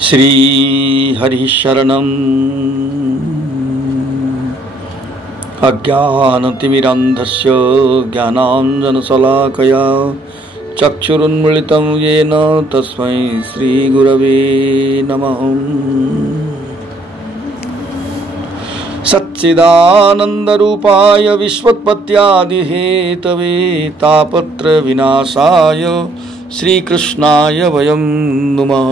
श्री हरि शरणम्। अज्ञानतिमिरान्धस्य ज्ञानाञ्जनशलाकया चक्षुरुन्मीलितं येन तस्मै श्रीगुरवे नमः। सच्चिदानन्दरूपाय विश्वोत्पत्त्यादिहेतवे तापत्रविनाशाय श्रीकृष्णाय वयं नमः।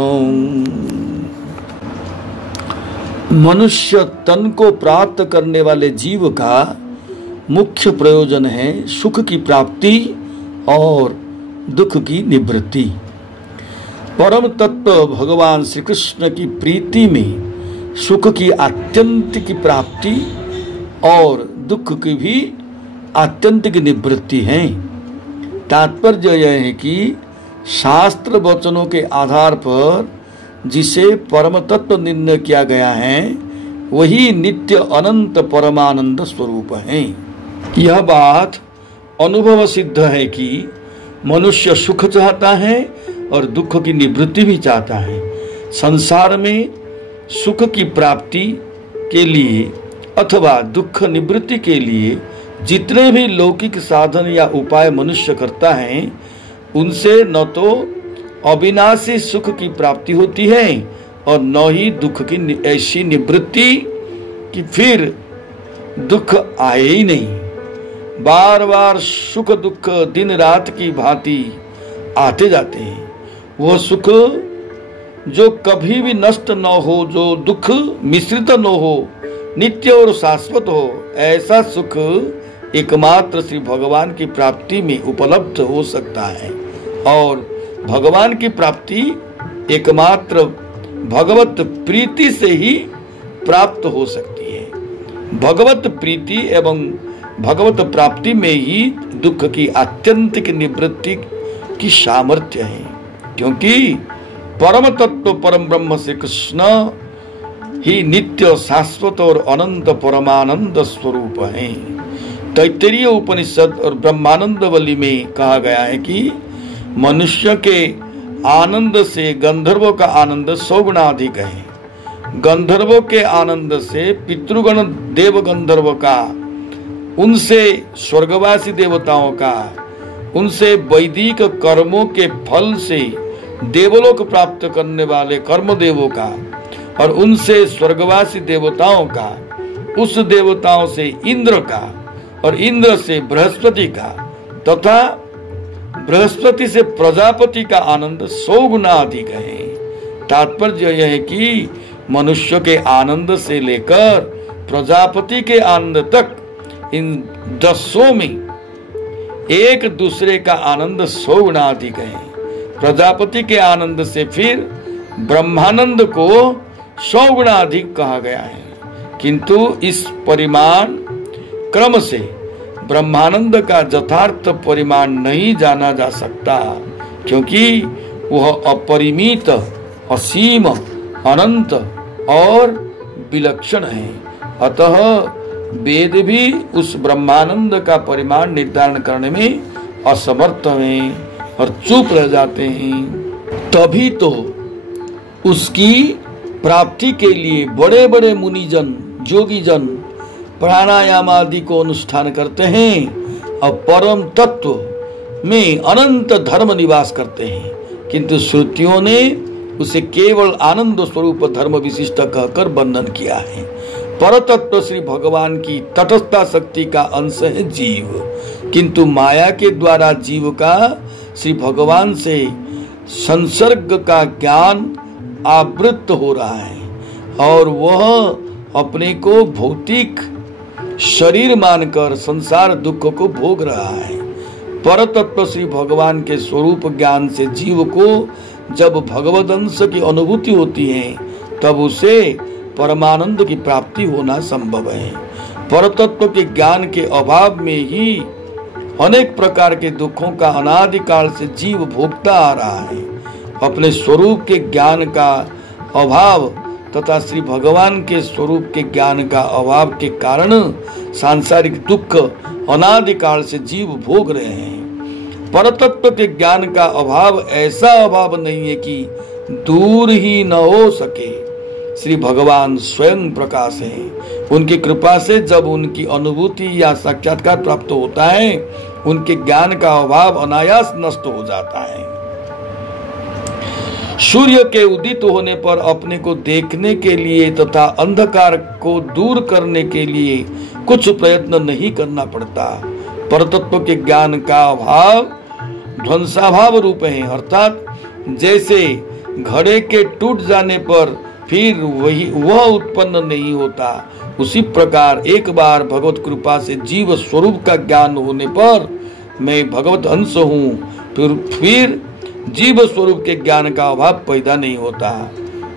मनुष्य तन को प्राप्त करने वाले जीव का मुख्य प्रयोजन है सुख की प्राप्ति और दुख की निवृत्ति। परम तत्व भगवान श्री कृष्ण की प्रीति में सुख की आत्यंतिक प्राप्ति और दुख की भी आत्यंतिक निवृत्ति है। तात्पर्य यह है कि शास्त्र वचनों के आधार पर जिसे परम तत्व निर्णय किया गया है वही नित्य अनंत परमानंद स्वरूप है। यह बात अनुभव सिद्ध है कि मनुष्य सुख चाहता है और दुख की निवृत्ति भी चाहता है। संसार में सुख की प्राप्ति के लिए अथवा दुख निवृत्ति के लिए जितने भी लौकिक साधन या उपाय मनुष्य करता है उनसे न तो अविनाशी सुख की प्राप्ति होती है और न ही दुख की ऐसी निवृत्ति कि फिर दुख आए ही नहीं। बार बार सुख दुख दिन रात की भांति आते जाते हैं। वो सुख जो कभी भी नष्ट न हो, जो दुख मिश्रित न हो, नित्य और शाश्वत हो, ऐसा सुख एकमात्र श्री भगवान की प्राप्ति में उपलब्ध हो सकता है। और भगवान की प्राप्ति एकमात्र भगवत प्रीति से ही प्राप्त हो सकती है। भगवत प्रीति एवं भगवत प्राप्ति में ही दुख की आत्यंतिक निवृत्ति की सामर्थ्य है, क्योंकि परम तत्व परम ब्रह्म श्री कृष्ण ही नित्य शाश्वत और अनंत परमानंद स्वरूप है। तैत्तरीय उपनिषद और ब्रह्मानंद वल्ली में कहा गया है कि मनुष्य के आनंद से गंधर्वों का आनंद 100 गुना अधिक है। गंधर्वों के आनंद से पितृगण देव गंधर्व का, उनसे स्वर्गवासी देवताओं का, उनसे वैदिक कर्मों के फल से देवलोक प्राप्त करने वाले कर्मदेवों का और उनसे स्वर्गवासी देवताओं का, उस देवताओं से इंद्र का और इंद्र से बृहस्पति का तथा बृहस्पति से प्रजापति का आनंद 100 गुना अधिक है। तात्पर्य यह है कि मनुष्य के आनंद से लेकर प्रजापति के आनंद तक इन 10 में एक दूसरे का आनंद 100 गुना अधिक है। प्रजापति के आनंद से फिर ब्रह्मानंद को 100 गुना अधिक कहा गया है, किंतु इस परिमाण क्रम से ब्रह्मानंद का यथार्थ परिमाण नहीं जाना जा सकता, क्योंकि वह अपरिमित, असीम, अनंत और विलक्षण है। अतः वेद भी उस ब्रह्मानंद का परिमाण निर्धारण करने में असमर्थ हैं और चुप रह जाते हैं। तभी तो उसकी प्राप्ति के लिए बड़े बड़े मुनिजन, जोगीजन प्राणायाम आदि को अनुष्ठान करते हैं और परम तत्व में अनंत धर्म निवास करते हैं, किंतु श्रुतियों ने उसे केवल आनंद स्वरूप धर्म विशिष्ट कहकर वर्णन किया है। परतत्व श्री भगवान की तटस्था शक्ति का अंश है जीव, किंतु माया के द्वारा जीव का श्री भगवान से संसर्ग का ज्ञान आवृत्त हो रहा है और वह अपने को भौतिक शरीर मानकर संसार दुख को भोग रहा है। परतत्व श्री भगवान के स्वरूप ज्ञान से जीव को जब भगवद अंश की अनुभूति होती है तब उसे परमानंद की प्राप्ति होना संभव है। परतत्व के ज्ञान के अभाव में ही अनेक प्रकार के दुखों का अनादिकाल से जीव भोगता आ रहा है। अपने स्वरूप के ज्ञान का अभाव तथा श्री भगवान के स्वरूप के ज्ञान का अभाव के कारण सांसारिक दुख अनादिकाल से जीव भोग रहे हैं। परतत्व के ज्ञान का अभाव ऐसा अभाव नहीं है कि दूर ही न हो सके। श्री भगवान स्वयं प्रकाश हैं। उनकी कृपा से जब उनकी अनुभूति या साक्षात्कार प्राप्त होता है, उनके ज्ञान का अभाव अनायास नष्ट हो जाता है। सूर्य के उदित होने पर अपने को देखने के लिए तथा अंधकार को दूर करने के लिए कुछ प्रयत्न नहीं करना पड़ता। परतत्व के ज्ञान का अभाव ध्वंसाभाव रूप है, अर्थात जैसे घड़े के टूट जाने पर फिर वह उत्पन्न नहीं होता, उसी प्रकार एक बार भगवत कृपा से जीव स्वरूप का ज्ञान होने पर मैं भगवत अंश हूँ, फिर जीव स्वरूप के ज्ञान का अभाव पैदा नहीं होता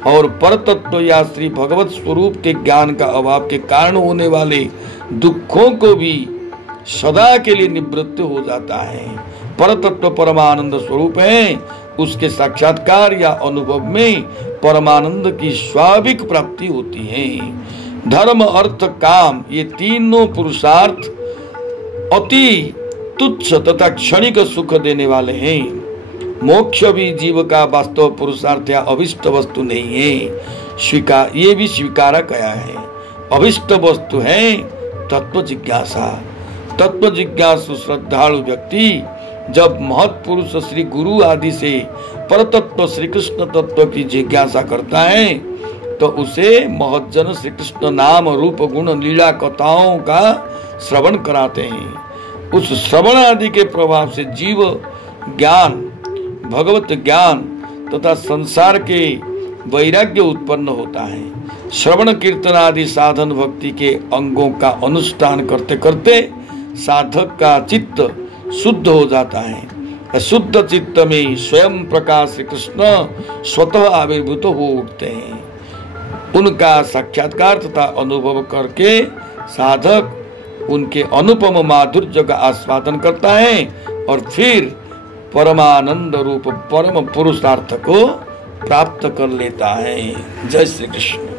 और परतत्व या श्री भगवत स्वरूप के ज्ञान का अभाव के कारण होने वाले दुखों को भी सदा के लिए निवृत्त हो जाता है। परतत्व परमानंद स्वरूप है, उसके साक्षात्कार या अनुभव में परमानंद की स्वाभाविक प्राप्ति होती है। धर्म अर्थ काम ये तीनों पुरुषार्थ अति तुच्छ तथा क्षणिक सुख देने वाले हैं। मोक्ष भी जीव का वास्तव पुरुषार्थ या अभिष्ट वस्तु नहीं है, ये भी स्वीकार गया है। अभिष्ट वस्तु है तत्व जिज्ञासा। तत्व जिज्ञासु श्रद्धालु व्यक्ति जब महत्पुरुष श्री गुरु आदि से परतत्व श्री कृष्ण तत्व की जिज्ञासा करता है तो उसे महज्जन श्री कृष्ण नाम रूप गुण लीला कथाओं का श्रवण कराते हैं। उस श्रवण आदि के प्रभाव से जीव ज्ञान, भगवत ज्ञान तथा संसार के वैराग्य उत्पन्न होता है। श्रवण कीर्तन आदि साधन भक्ति के अंगों का अनुष्ठान करते करते साधक का चित्त शुद्ध हो जाता है। शुद्ध चित्त में स्वयं प्रकाश श्री कृष्ण स्वतः आविर्भूत हो उठते हैं। उनका साक्षात्कार तथा अनुभव करके साधक उनके अनुपम माधुर्य का आस्वादन करता है और फिर परमानंद रूप परम पुरुषार्थ को प्राप्त कर लेता है। जय श्री कृष्ण।